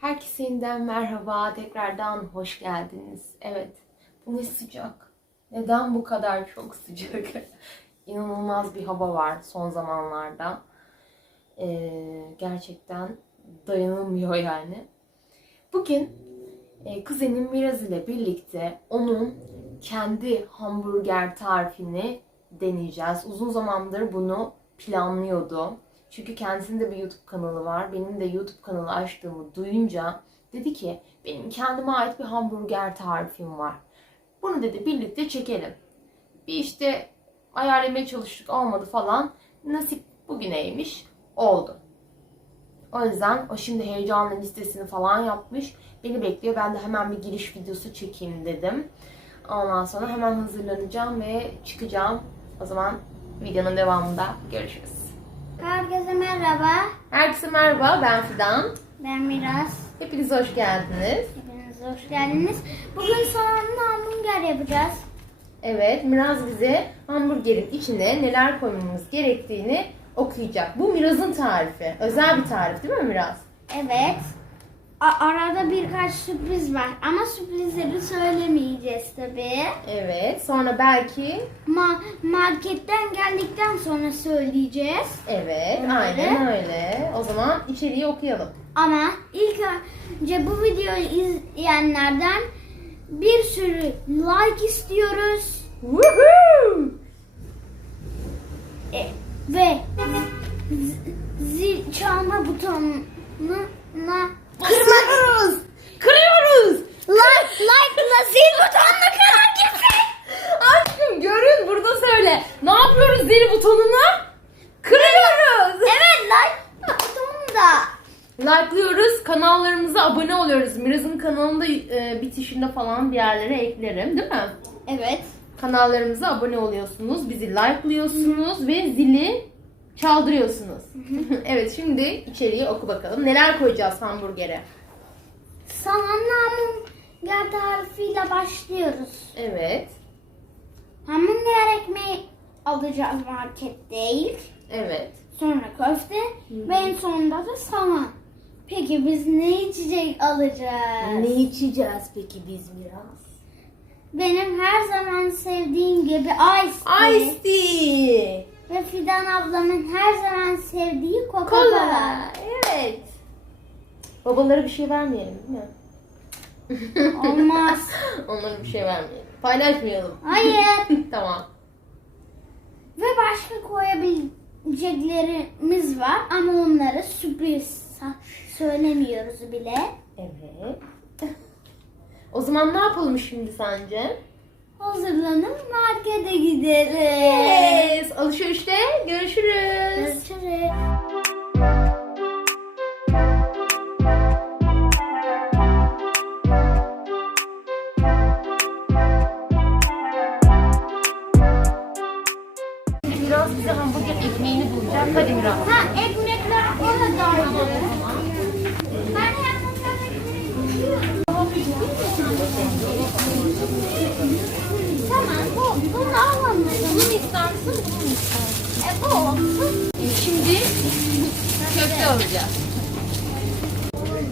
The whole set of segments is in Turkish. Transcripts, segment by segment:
Herkese yeniden merhaba, tekrardan hoş geldiniz. Evet, bu ne sıcak. Neden bu kadar çok sıcak? İnanılmaz bir hava var son zamanlarda. Ee, gerçekten dayanılmıyor yani. Bugün e, kuzenim Miraz ile birlikte onun kendi hamburger tarifini deneyeceğiz. Uzun zamandır bunu planlıyordu. Çünkü kendisinin de bir YouTube kanalı var. Benim de YouTube kanalı açtığımı duyunca dedi ki benim kendime ait bir hamburger tarifim var. Bunu dedi birlikte çekelim. Bir işte ayarlamaya çalıştık olmadı falan. Nasip bugüneymiş. Oldu. O yüzden o şimdi heyecanla listesini falan yapmış. Beni bekliyor. Ben de hemen bir giriş videosu çekeyim dedim. Ondan sonra hemen hazırlanacağım ve çıkacağım. O zaman videonun devamında görüşürüz. Herkese merhaba. Herkese merhaba, ben Fidan. Ben Miras. Hepiniz hoş geldiniz. Hepiniz hoş geldiniz. Bugün soğanlı hamburger yapacağız. Evet, Miraz bize hamburgerin içine neler koymamız gerektiğini okuyacak. Bu Miraz'ın tarifi. Özel bir tarif değil mi Miraz? Evet. Arada birkaç sürpriz var ama sürprizleri söylemeyeceğiz tabii. Evet, sonra belki... Ma- marketten geldikten sonra söyleyeceğiz. Evet, Öyle. aynen öyle. O zaman içeriği okuyalım. Ama ilk önce bu videoyu izleyenlerden bir sürü like istiyoruz. Woohoo! E, ve zil çalma butonuna Kırıyoruz! Kırıyoruz! like like'la zil butonuna kadar gitsin. Aşkım görün burada söyle. Ne yapıyoruz zil butonuna? Kırıyoruz! Evet like butonunu da. Like'lıyoruz, kanallarımıza abone oluyoruz. Miraz'ın kanalında e, bitişinde falan bir yerlere eklerim değil mi? Evet. Kanallarımıza abone oluyorsunuz, bizi like'lıyorsunuz ve zili çaldırıyorsunuz. evet şimdi içeriği oku bakalım. Neler koyacağız hamburgere? Salamlı hamburger tarifiyle başlıyoruz. Evet, Hamburger ekmeği alacağız markette ilk. evet. Sonra köfte ve en sonunda da salam. Peki biz ne içecek alacağız? içeceğiz peki biz biraz? Benim her zaman sevdiğim gibi ice tea. Ice tea. Ve Fidan ablamın her zaman sevdiği Coca-Cola. Cola. Evet. Babalara bir şey vermeyelim değil mi? Olmaz. Onlara bir şey vermeyelim. Paylaşmayalım. Hayır. tamam. Ve başka koyabileceklerimiz var ama onları sürpriz söylemiyoruz bile. Evet. O zaman ne yapalım şimdi sence? Hazırlanıp markete gidelim. Yes. Alışverişte görüşürüz. Görüşürüz. Biraz bize hamburger ekmeğini bulacak. Hadi biraz. Ha ekmekler oradaydı. Ben hamburger ekmeği Tamam bu, bunu alalım. Bunu mu istersin, bunu mu istersin? E bu olsun. Şimdi köfte alacağız.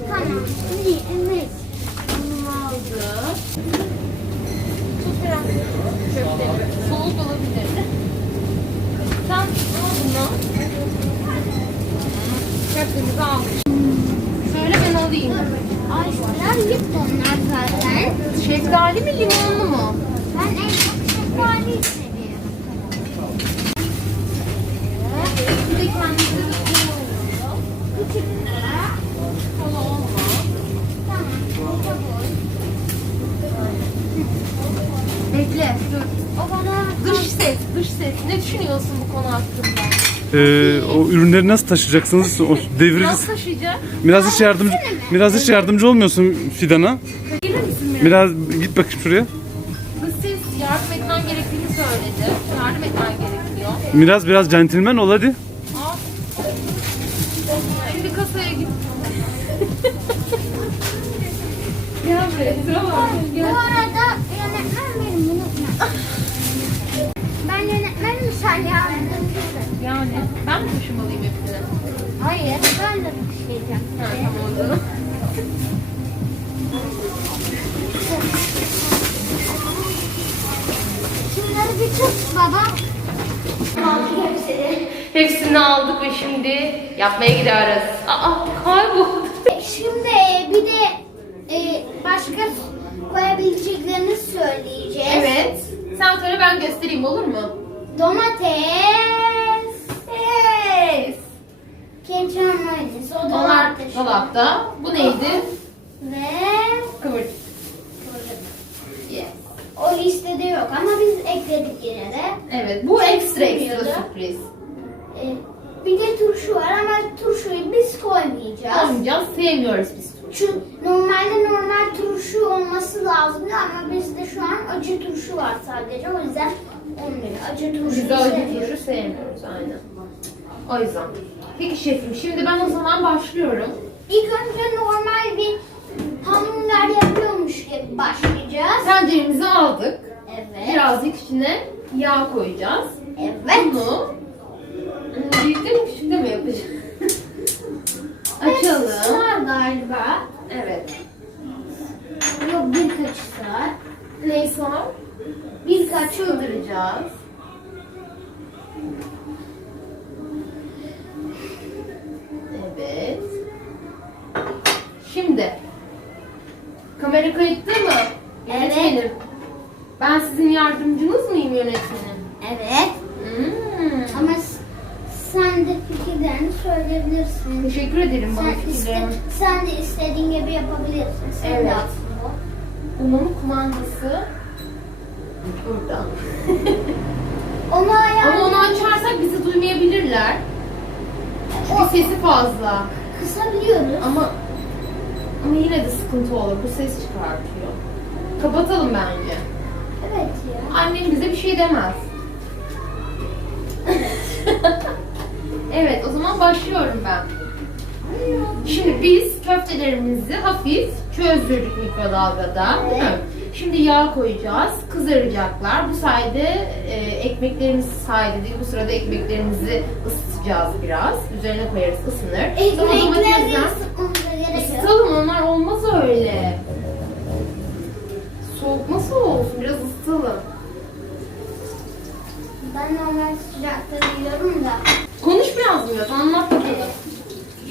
Tamam. İyi, evet. Bunu aldık. Tut biraz. Köfte. Soğuk olabilir. Sen al bunu. Köftemizi aldık. Şöyle ben alayım. Ayşeler Liptonlar zaten. Şeftali mi limonlu mu? Ben en çok şeftali seviyorum. Bir de kendimize de koyuyoruz. Küçük lira. Kola olmaz. Tamam. Koca boy. Bekle dur. O bana Dış ses, dış ses. Ne düşünüyorsun bu konu hakkında? Ee, o ürünleri nasıl taşıyacaksınız? O devirici. Nasıl taşıyacak? Biraz hiç yardımcı biraz hiç yardımcı olmuyorsun Fidan'a. Gelir misin biraz? Biraz git bakayım şuraya. Dış ses yardım etmen gerektiğini söyledi. Yardım etmen gerekiyor. Biraz biraz centilmen ol hadi. Al. Şimdi kasaya git. Gel buraya. Sıra var. Bu Gel. arada Ben mi taşımalıyım hepsini? Hayır, ben de taşıyacağım. Ha, tamam o. Şunları bir tut baba. Aldık hepsini. Hepsini aldık ve şimdi yapmaya gidiyoruz. Aa kayboldu. Şimdi e, bir de e, başka koyabileceklerini söyleyeceğiz. Evet. Sen sonra ben göstereyim olur mu? Domates ketçap, mayonez, o dolapta. Bu neydi? Ve Kıvırcık. Yes. o listede yok ama biz ekledik yine de. Evet bu ekstra ekstra Bilmiyordu. sürpriz. E, bir de turşu var ama turşuyu biz koymayacağız. Almayacağız sevmiyoruz biz. Çünkü normalde normal turşu olması lazımdı ama bizde şu an acı turşu var sadece. O yüzden olmuyor. Acı turşu de acı sevmiyoruz. turşu sevmiyoruz aynen. O yüzden. Peki şefim şimdi ben o zaman başlıyorum. İlk önce normal bir hamburger yapıyormuş gibi başlayacağız. Tenceremizi aldık. Evet. Birazcık içine yağ koyacağız. Evet. Bunu büyükte mi küçükte mi yapacağız? Açalım. Var galiba. Evet. Yok birkaç var. Neyse? Birkaç Çıldıracağız. Kamera kayıtta mı? Evet. Yönetmenim. Ben sizin yardımcınız mıyım yönetmenim? Evet. Hmm. Ama sen de fikirlerini söyleyebilirsin. Teşekkür ederim bana Sen, iste, sen de istediğin gibi yapabilirsin. Sen Evet. de aslında. Bunun kumandası burada. Onu. Ama onu açarsak bizi duymayabilirler. Çünkü O- sesi fazla. kısabiliyoruz. Ama ama yine de sıkıntı olur. Bu ses çıkartıyor. Kapatalım bence. Evet ya. Annem bize bir şey demez. evet, o zaman başlıyorum ben. Şimdi biz köftelerimizi hafif çözdürdük mikrodalgada. Değil mi? Şimdi yağ koyacağız. Kızaracaklar. Bu sayede e, ekmeklerimiz sayede değil. Bu sırada ekmeklerimizi ısıtacağız biraz. Üzerine koyarız ısınır. Sonra Isıtalım onlar olmaz öyle. Soğuk nasıl olsun? Biraz ısıtalım. Ben normal sıcakta yiyorum da. Konuş biraz biraz anlat bakalım.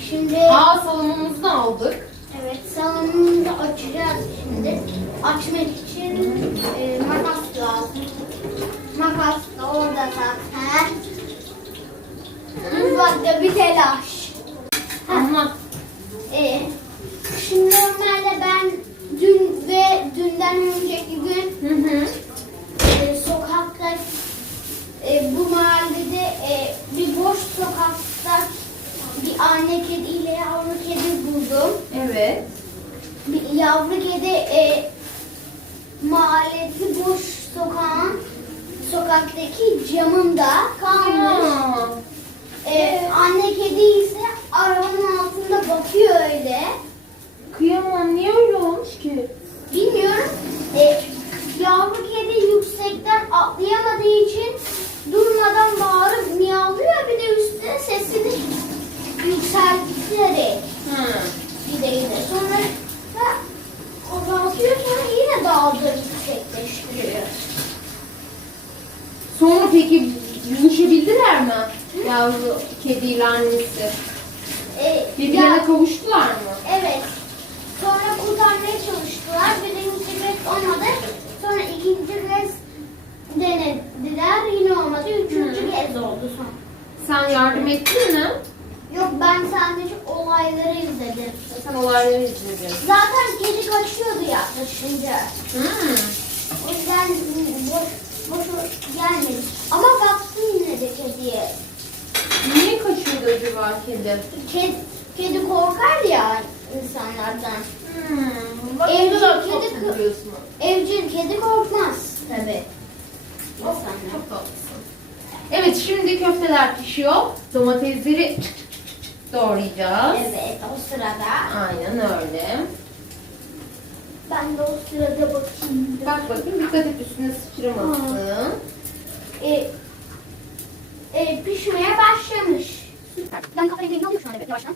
Şimdi Aa salamamızı da aldık. evet salonunu da açacağız şimdi. Açmak için e, makas lazım. Makas da orada zaten. Mutfakta bir telaş. Anlat. E, şimdi normalde ben dün ve dünden önceki gün Hı hı. e, sokakta e, bu mahallede e, bir boş sokakta bir anne kedi ile yavru kedi buldum. Evet. Bir yavru kedi e, mahallesi boş sokağın sokaktaki camında kalmış. Aa, E, anne kedi ise arabanın altında bakıyor öyle. kıyamam. Niye öyle olmuş ki? Bilmiyorum. E, yavru kedi yüksekten atlayamadığı için durmadan bağırıp miyavlıyor. Bir de üstüne sesini yükselterek Hı. gide gide. Sonra da azaltıyor sonra yine daha da yüksekleştiriyor. Sonra peki buluşabildiler mi? Yavru kediyle annesi. E, Birbirine ya- kavuştular mı? Evet. Sonra kurtarmaya çalıştılar. Birinci kez olmadı. Sonra ikinci kez denediler. Yine olmadı. Üçüncü Hı. kez oldu son. Sen yardım ettin mi? Yok ben sadece olayları izledim. Sen olayları izledin. Zaten kedi kaçıyordu yaklaşınca. Hmm. O yüzden boş, boş gelmedi. Ama baktım yine de kediye. Niye kaçıyordu acaba kedi? Kedi, kedi korkar ya insanlardan. Hmm. Bak Evcil kedi tatlı. Evcil kedi korkmaz tabi. İnsanlar. Çok tatlısın. Evet şimdi köfteler pişiyor. Domatesleri çık çık çık çık doğrayacağız. Evet o sırada. Aynen öyle. Ben de o sırada bakayım. Bak bakayım dikkat et üstüne sıçramasın. E, e, pişmeye başlamış. Ben kafa rengi alıyorum şu an evet yavaştan.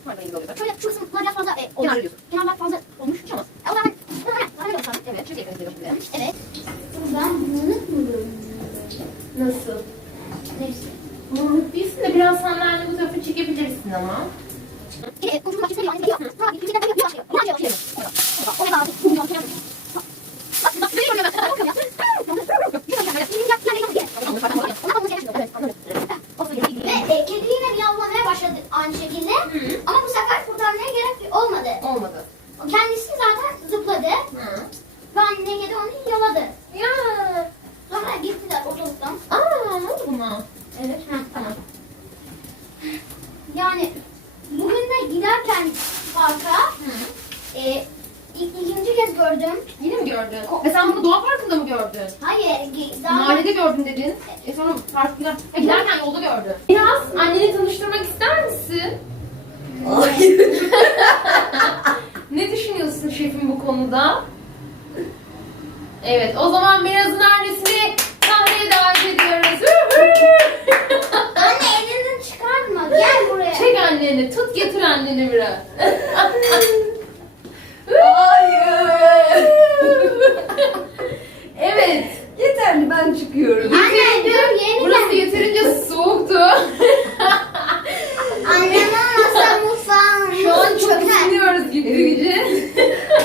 Şöyle şu kısımlar biraz fazla e, olmuş. Kenar diyorsun. Kenarlar fazla olmuş. Hiç olmaz. E, o zaman ben ben ben Evet. Şöyle yapalım şimdi. Evet. Ben bulanık mı görünüyorum? Nasıl? Neyse. Bulanık değilsin de biraz sandalye bu tarafa O kendisi zaten zıpladı. Hı. Ve anne kedi onu yaladı. Ya. Sonra gittiler otobüsten. Aa ne oldu buna? Evet. Ha, tamam. Yani bugün de giderken parka e, ilk, ikinci kez gördüm. Yine mi gördün? E sen bunu doğa parkında mı gördün? Hayır. gi- Daha Mahallede gördün dedin. E sonra parkta, ha, giderken yolda gördün. Biraz anneni tanıştırmak ister misin? Hayır. Düşünüyorsun şefim bu konuda? Evet, o zaman Miraz'ın annesini sahneye davet ediyoruz. Anne elini çıkartma. Gel buraya. Çek anneni, tut getir anneni biraz. Hayır. evet. Yeterli ben çıkıyorum. Anne dur yeni Burası yeterince soğuktu. Annem olmasa mutfağım. Şu an çok çöker. ısınıyoruz gittikçe.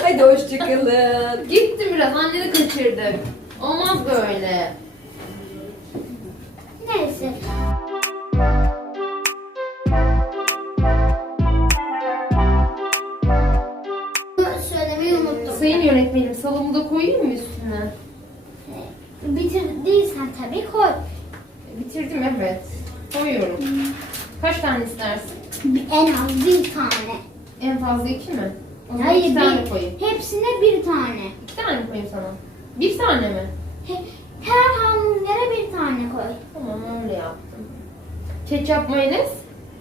Hadi hoşçakalın. Gitti biraz, anneni kaçırdık. Olmaz böyle. Neyse. Söylemeyi unuttum. Sayın yönetmenim, salımı da koyayım mı üstüne? Bitirdiysen tabii koy. Bitirdim evet. Koyuyorum. Kaç tane istersin? En az bir tane. En fazla iki mi? O zaman Hayır iki tane bir, koyayım. hepsine bir tane. İki tane mi koyayım sana? Bir tane mi? He- her hamburgere bir tane koy. Tamam öyle yaptım. Ketçap mayonez.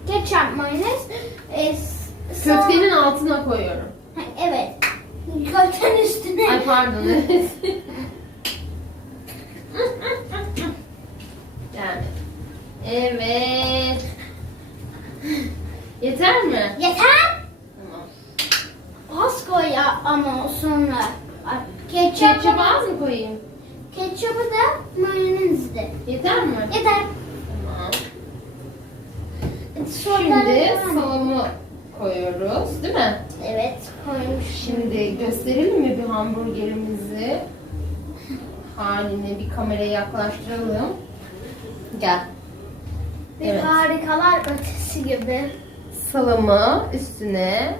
Ketçap, mayonez, e, s- Köftenin altına koyuyorum. Ha, Evet. Köftenin üstüne. Ay pardon evet. yani. Evet. Yeter mi? Yeter. Tamam. Az koy ya ama sonra. Ketçap, Ketçap az mı koyayım? ketçapı da mayonezi de. Yeter mi? Yeter. Tamam. Şimdi salamı koyuyoruz değil mi? Evet koymuş. Şimdi gösterelim mi bir hamburgerimizi? Halini bir kameraya yaklaştıralım. Gel. Bir Evet. harikalar ötesi gibi. Salamı üstüne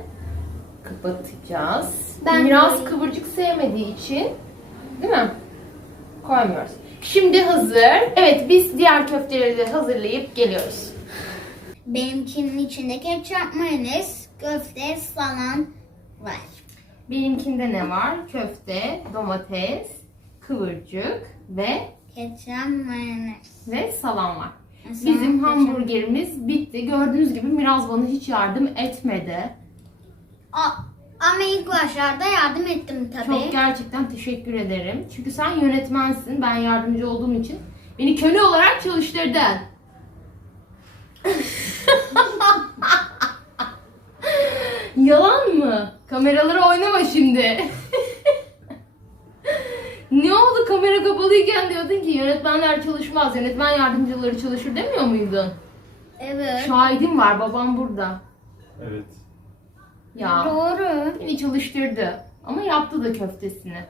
kapatacağız. Ben Biraz kıvırcık sevmediği için değil mi? Koymuyoruz. Şimdi hazır. Evet biz diğer köfteleri de hazırlayıp geliyoruz. Benimkinin içinde ketçap, mayonez, köfte, salam var. Benimkinde ne var? Köfte, domates, kıvırcık ve Ketçap, mayonez. ve salam var. Bizim hamburgerimiz bitti. Gördüğünüz gibi Miraz bana hiç yardım etmedi. A- ama ilk başlarda yardım ettim tabii. Çok gerçekten teşekkür ederim. Çünkü sen yönetmensin. Ben yardımcı olduğum için beni köle olarak çalıştırdın. Yalan mı? Kameralara oynama şimdi. ne oldu kamera kapalıyken diyordun ki yönetmenler çalışmaz, yönetmen yardımcıları çalışır demiyor muydun? Evet. Şahidim var, babam burada. Evet. Ya Doğru. beni çalıştırdı ama yaptı da köftesini.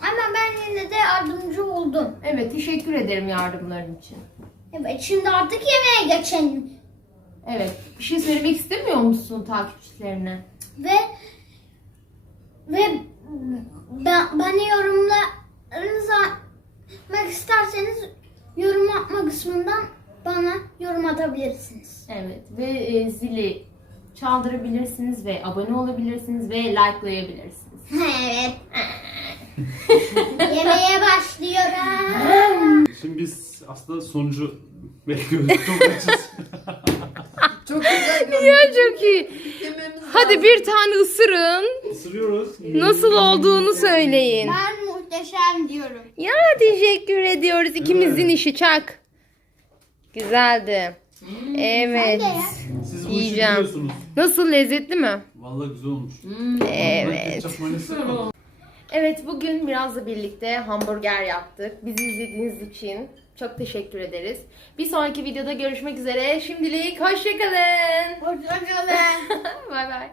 Ama ben yine de yardımcı oldum. Evet teşekkür ederim yardımların için. Evet şimdi artık yemeğe geçelim. Evet bir şey söylemek istemiyor musun takipçilerine? Ve ve ben, bana yorumlarınızı atmak isterseniz yorum atma kısmından bana yorum atabilirsiniz. Evet ve e, zili çaldırabilirsiniz ve abone olabilirsiniz ve likelayabilirsiniz. Evet. Yemeğe başlıyorum. Şimdi biz aslında sonucu bekliyoruz. Çok açız. Çok güzel Ya çok iyi. Yememiz Hadi bir tane ısırın. Isırıyoruz. Nasıl olduğunu söyleyin. Ben muhteşem diyorum. Ya teşekkür ediyoruz. İkimizin işi çak. Güzeldi. Evet. Siz bu işi Yiyeceğim. biliyorsunuz. Nasıl lezzetli mi? Vallahi güzel olmuş. Evet. Ketçap mayonezi yapalım. Evet bugün Miraz'la birlikte hamburger yaptık. Bizi izlediğiniz için çok teşekkür ederiz. Bir sonraki videoda görüşmek üzere. Şimdilik hoşçakalın. Hoşçakalın. bay bay.